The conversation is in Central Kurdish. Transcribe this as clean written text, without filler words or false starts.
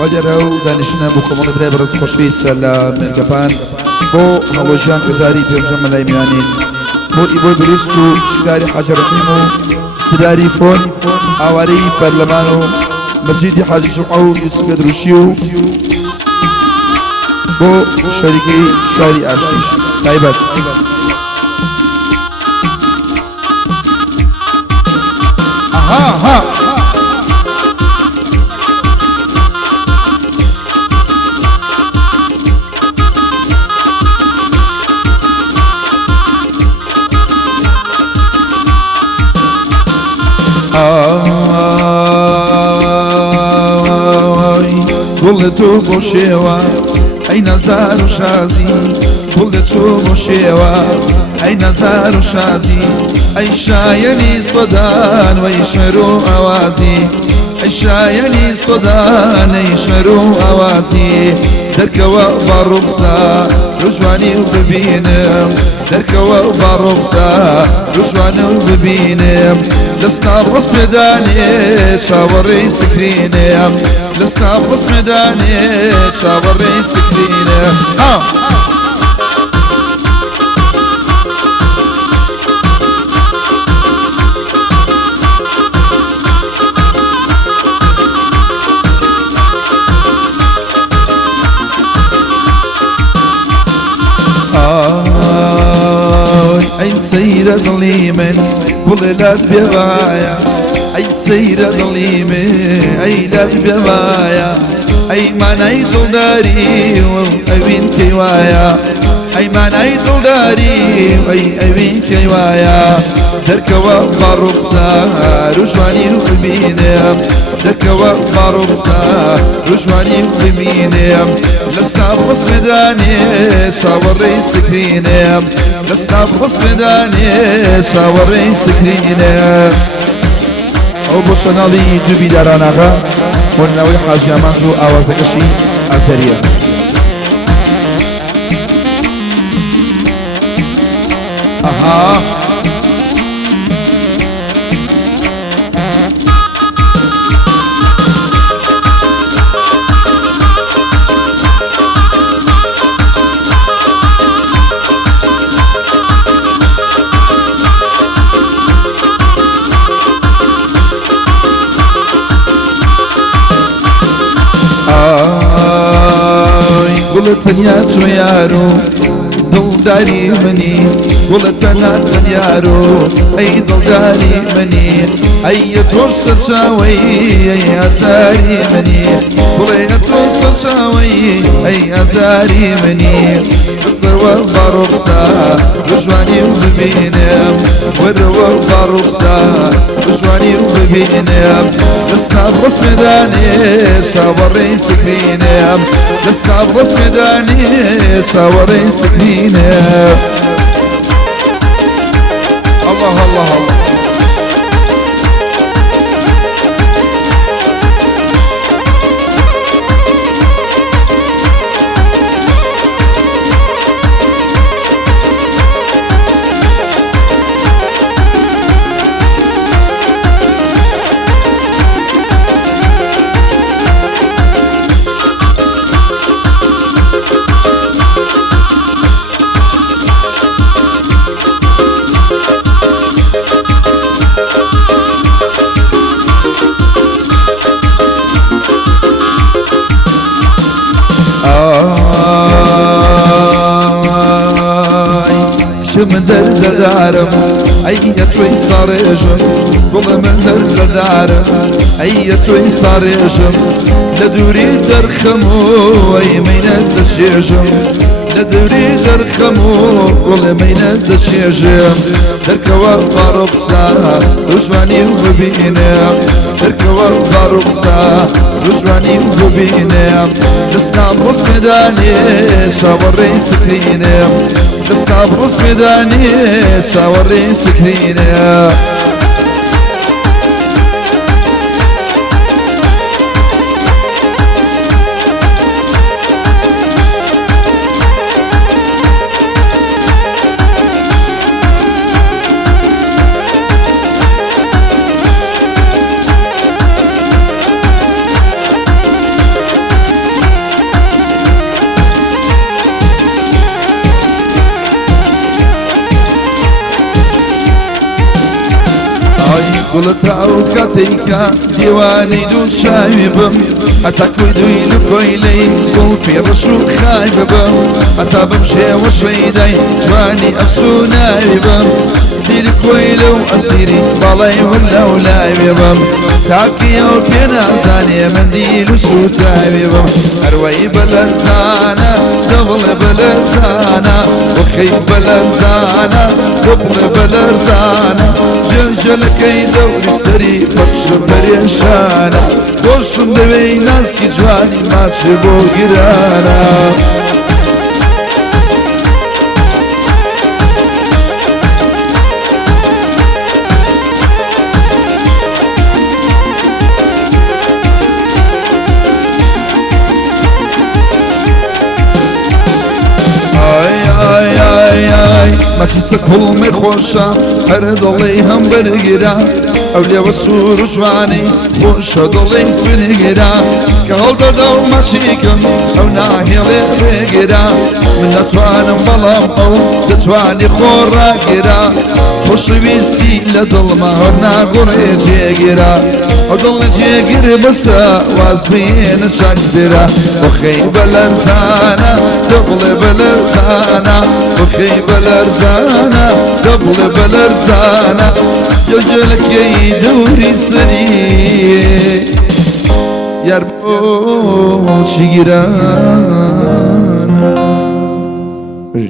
وەگەرە و دانیشتە بۆ کۆمەڵی برای بەڕێز خۆشەویستە لە مێرگەپان بۆ هەڵۆژیان گەزاری پێشەمە لای میوانین بۆ ئیبۆی بریست و شکاری حەجەڕەقیم و سراری فۆن ئاوارەی پەرلەمان و مەسجیدی حاجی شوقە و یوسف دروشی و بۆ شەریکەی شاری ئاشتیش تایبەت گل تو بوشیوا ای نظر و شازی گل تو بوشیوا ای نظر و شازی ای شایلی صدان و ای شرو آوازی ای شایلی صدان ای شرو آوازی درکوا باروبسا رجوانی و ببینم درکوا باروبسا رجوانی و ببینم لسنا بڕست پێدانێ چاوەڕێی سکرینێم لسنا بڕست پێدانێ چاوەڕێی سکرینێ ئەی سەیرە دڵی من بڵێ لات بێوایە ئەی سەیرە دڵی من ئەی لات بێوایە ئەی مانای دڵداری و ئەوین کەیوایە ئەی مانای دڵداری ئەی ئەوین کەیوایە دەرکەوە باڕوبسا ڕژوانی و ببینێم دەرکەوە باڕوبسا ڕژوانی و ببینێم لەستا بڕست پێدانێ چاوەڕێی سکرینێم لەستا بڕست پێدانێ چاوەڕێی سکرینێم ئەو بۆ چەناڵی دووبی داراناغا بۆنەوەی حاجی ئامانج و ئاوازەکەشی ئازەریە ئەها گوڵە تەنیا تۆ یارۆ دڵداری منی گوڵە تەنیا یارۆ ئەی دڵداری منی ئەیە تۆ سەرچاوەی ئەی ئازاری منی گوڵێ تۆ سەرچاوەی ئەی ئازاری منی وەرەوە باڕۆبسا ڕژوانی و ببینێم وەرەوە باڕۆبسا ڕژوانی و ببینێم لەستا بڕست پێدانێ چاوەڕێی سکرینێم لەستا بڕست پێدانێ چاوەڕێی سکرینێم الله الله الله من دەردەدارم ئەیە تۆی ساڕێژم گوڵە من دەردەدارم ئەیە تۆی ساڕێژم لە دووری دەرخەم و ئەی مەینەت دەچێژم لە دووری دەرخەم و گوڵێ مەینەت دەچێژم دەرکەوە باڕۆبسا ڕژوانی و ببینێم دەرکەوە باڕۆبسا ڕژوانی و ببینێم دەستا بڕست پێدانێ چاوەڕێی سکرینێم دەستا بڕست پێدانێ چاوەڕێی سکرینێم گوڵتا و کاتێکا دیوانی دوو چاوی بم هەتا کوی دوی لکۆیلەی زوڵفی ڕەش و خای ببم هەتا بم شێوە شەیدای جوانی ئەفسوناوی بم تیر کۆیلە و ئەسیری باڵای ولا و لاوی بم تاکیەوە پێ نازانێ من دیل و سوتاوی بم هەروەی بەلەرزانە دەبڵێ بەلەرزانە وەخەی بەلەرزانە دەبڵێ بەلەرزانە جەلجەلەکەی دەوری سەری بەخشە پەرێشانە خۆشم دەوێی نازکی جوانی ماچێ بۆ گرانە ماچی سەکوڵمێ خۆشە هەرە دڵی هەم بەرگرا ئەو لێوە سوور و جوانی خۆشە دڵی فنگرا کە هەڵدەدا و ماچیکەم ئەو ناهێڵێ ڕێگرا من نەتوانم بەڵام ئەو دەتوانی خۆڕاگرا خۆشەویستی لە دڵما هەر ناگۆڕێ جێگیرا ئەو دڵە جێگر بەسە واز بێنە چاکزێرا وەخەی بەلەرزانە دەبڵێ بەلەرزانە وەخەی بەلەرزانە دەبڵێ بەلەرزانە جەلجەلەکەی دەوری سەری یار بۆ چی گیرانە